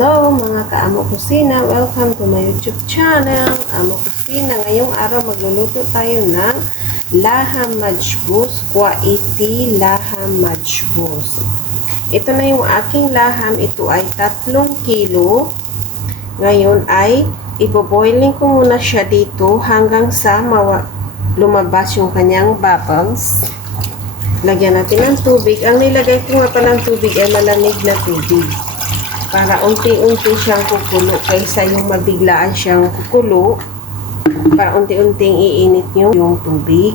Hello mga ka-Amo Kusina, welcome to my YouTube channel, Amo Kusina. Ngayong araw magluluto tayo ng laham majbous, quality laham majbous. Ito na yung aking laham, ito ay 3 kilo. Ngayon ay iboboiling ko muna siya dito hanggang sa lumabas yung kanyang bubbles. Lagyan natin ng tubig. Ang nilagay ko nga pa ng tubig ay malamig na tubig, para unti-unti siyang kukulo kaysa yung mabiglaan siyang kukulo, para unti-unting iinit yung tubig.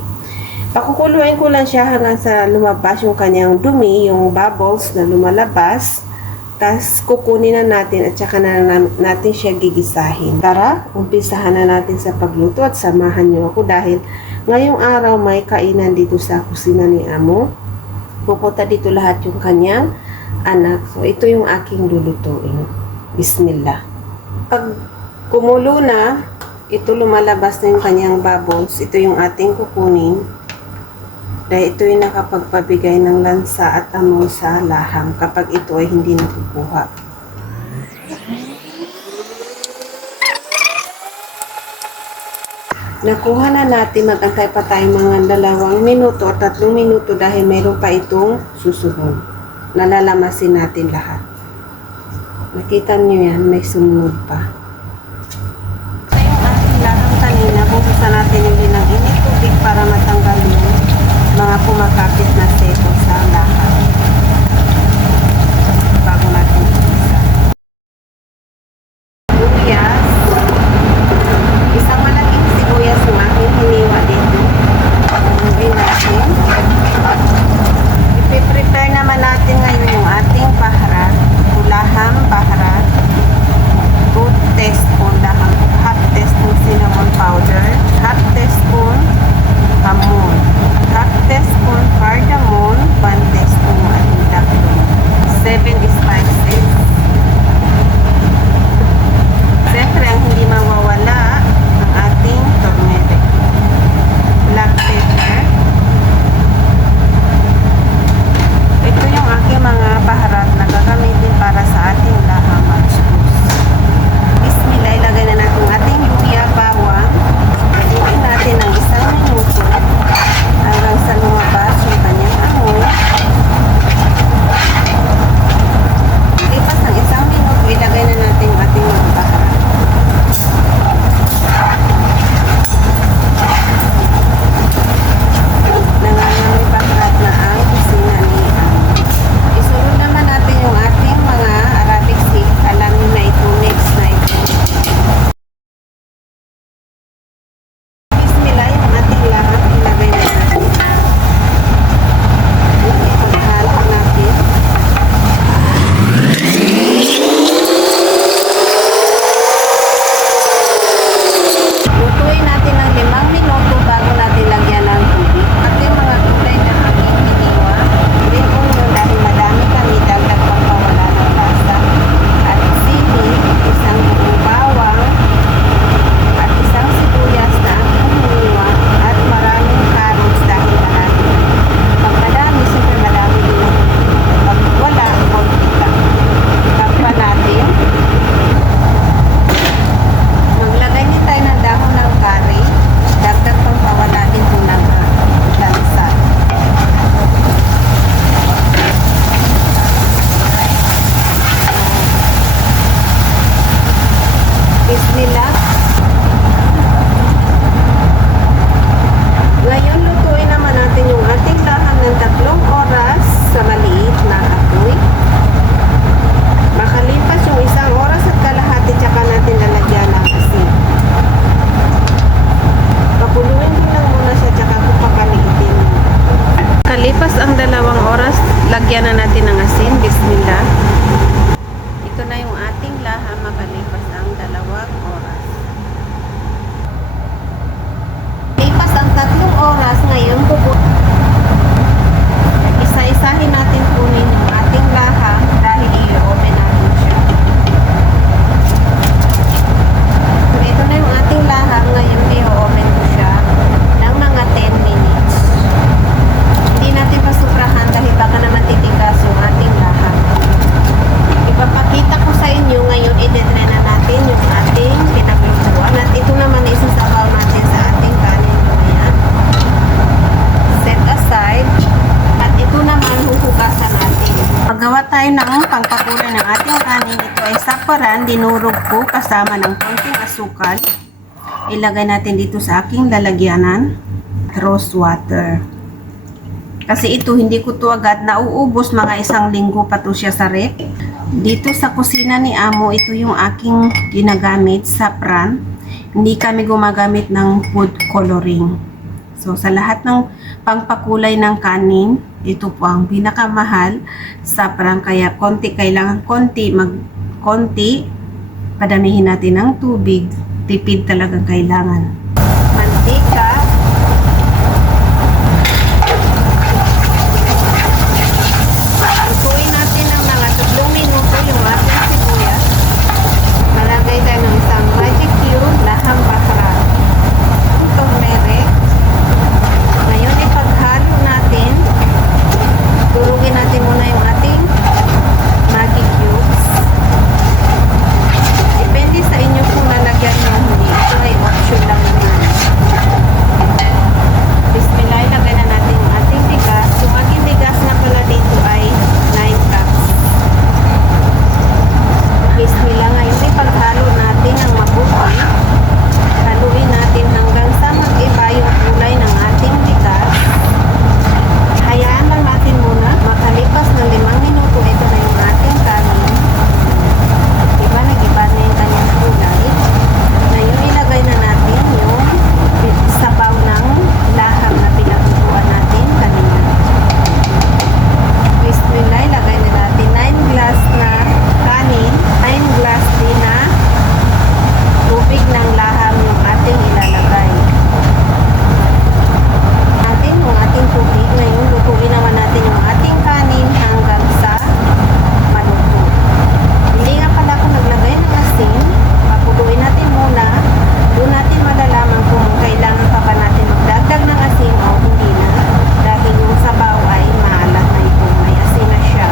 Pakukuluin ko lang siya hanggang sa lumabas yung kanyang dumi, yung bubbles na lumalabas. Tapos kukunin na natin at saka na natin siya gigisahin. Tara, umpisahan na natin sa pagluto at samahan niyo ako dahil ngayong araw may kainan dito sa kusina ni Amo. Pupunta dito lahat yung kanyang anak. So, ito yung aking lulutuin. Bismillah. Pag kumulo na, ito lumalabas na yung kanyang bubbles. Ito yung ating kukunin. Dahil ito yung nakapagpabigay ng lansa at amoy sa laham kapag ito ay hindi nakukuha. Nakuha na natin, magantay pa tayo mga 2 minuto o 3 minuto dahil mayroon pa itong susunod. Nalalamasin natin lahat. Nakita niyo yan, may sumunod pa. Ito yung ating laham kanina. Buhusan natin yung init tubig para matanggal yung mga kumakapit na seko sa laham. Bago natin isa. Sibuyas. Isang malaking sibuyas yung aking hiniwa dito. Lagyan natin. I-prepare naman natin ngayon yung ating baharat. Laham baharat. 2 teaspoon laham. Half teaspoon cinnamon powder. Half teaspoon hamon. Half teaspoon cardamom. tayo ng pangpakulay ng ating kanin. Ito ay saparan, dinurog ko kasama ng konting asukal. Ilagay natin dito sa aking lalagyanan, rose water. Kasi ito, hindi ko to agad nauubos, mga 1 linggo pa to siya sa rep. Dito sa kusina ni Amo, ito yung aking ginagamit, sapran. Hindi kami gumagamit ng food coloring. So, sa lahat ng pangpakulay ng kanin, ito po ang pinakamahal, sapran. Kaya kailangan konti, padamihin natin ng tubig. Tipid talagang kailangan. Mantika. Lutuin natin ng mga 3 minuto yung ating sibuyas. Malagay tayo ng isang magic cube, laham bakra. Ang turmeric. Ngayon, ipaghalo natin. Durugin natin muna yung ating magic cubes. Depende sa inyo kung lalagyan nyo hindi. Ito ay option lang naman. Bismillah, ilagay na natin yung ating bigas. Yung ating bigas na pala dito ay 9 cups. Bismillah, ngayon ipaghalo natin ang mabuti. Haluin natin hanggang sa mag-iba yung kulay ng ating bigas. Hayaan lang natin muna. Makalipas ng 5 minuto, ito na yung ating kanin. Iba na yung kanyang kulay. Ngayon, ilagay na natin yung sabaw ng laham na pinagkukuhan natin kanina. Bismillah, ilagay na natin 9 glass na kanin, 9 glass din na tubig ng laham yung ating ilalagay. Natin yung ating tubig. Ngayon, lutuin naman natin yung ating kanin hanggang sa maluto. Hindi nga pala ako naglagay ng asin. Pakuluin natin muna. Doon natin malalaman kung kailangan pa ba natin magdagdag ng asin o hindi na. Dahil yung sabaw ay maalat na ito. May asin na siya.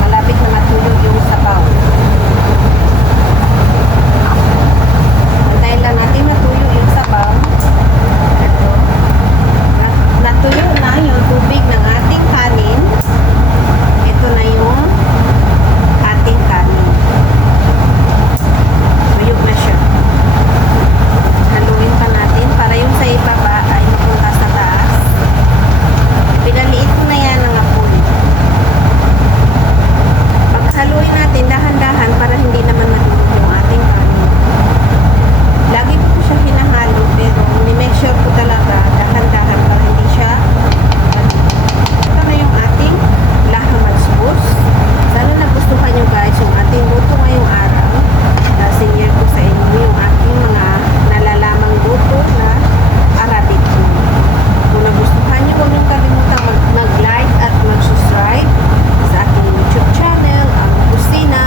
Malapit na matulog yung sabaw. Antayin lang natin natuyo yung sabaw. Ito. Natuyo na yung tubig ng ating kanin. Ito na yung ating kanin. Tuyog na siya. Haluin pa natin para yung sa ibaba ay mapunta sa taas. Pinaliit ko na yan ng apoy. Paghaluin natin dahan-dahan para hindi naman matulog yung ating kanin. Lagi ko siya hinahalo pero ni-make sure ko talaga dahan-dahan para hindi siya ito na yung ating laham magsbus. Sana nagustuhan nyo guys yung ating luto ngayong araw. Sinyer ko sa inyo yung ating mga nalalamang luto na Arabic food. Kung nagustuhan nyo, huwag niyong kalimutan mag-like at mag-subscribe sa ating YouTube channel, ang kusina.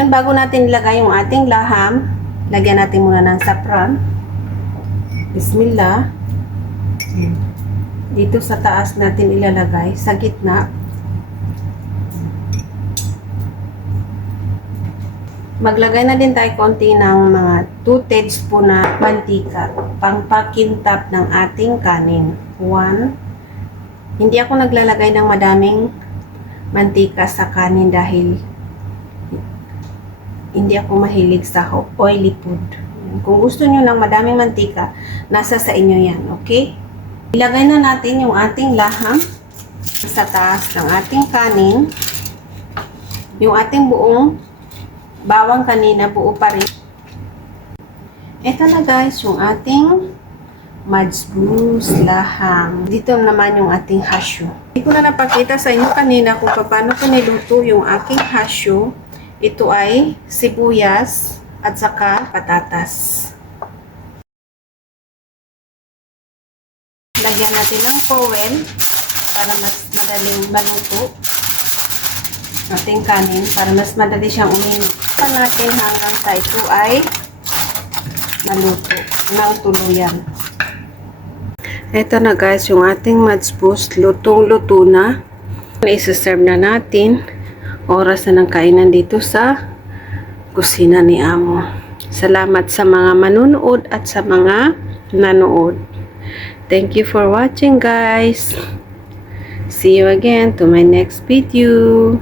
Yan, bago natin ilagay yung ating laham, lagyan natin muna ng sapran. Bismillah. Dito sa taas natin ilalagay, sa gitna. Maglagay na din tayo konti ng mga 2 tablespoon na mantika, pangpakintab ng ating kanin. 1. Hindi ako naglalagay ng madaming mantika sa kanin dahil hindi ako mahilig sa oily food. Kung gusto nyo ng madaming mantika, nasa sa inyo yan, okay? Ilagay na natin yung ating laham sa taas ng ating kanin. Yung ating buong bawang kanina, buo pa rin. Ito na guys, yung ating majbus laham. Dito naman yung ating hasyo. Hindi ko na napakita sa inyo kanina kung paano ko niluto yung aking hasyo. Ito ay sibuyas at saka patatas. Lagyan natin ng foil para mas madaling maluto ating kanin, para mas madali siyang uminit. Pa natin hanggang sa ito ay maluto ng tuluyan. Ito na guys, yung ating majbus, lutong-luto na. Isa-serve na natin. Oras na ng kainan dito sa kusina ni Amo. Salamat sa mga manunood at sa mga nanood. Thank you for watching, guys. See you again to my next video.